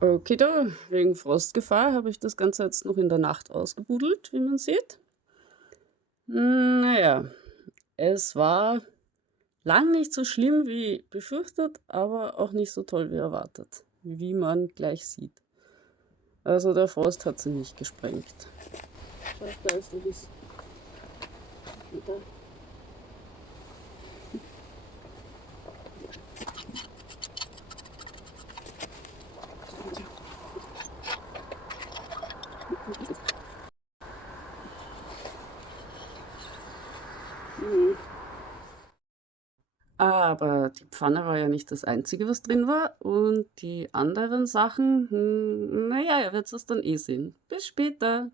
Okido, wegen Frostgefahr habe ich das Ganze jetzt noch in der Nacht ausgebuddelt, wie man sieht. Na ja, es war lang nicht so schlimm wie befürchtet, aber auch nicht so toll wie erwartet, wie man gleich sieht. Also der Frost hat sie nicht gesprengt. Schau, da ist noch was. Da. Mhm. Aber die Pfanne war ja nicht das Einzige, was drin war. Und die anderen Sachen, na ja, ihr werdet es dann eh sehen. Bis später.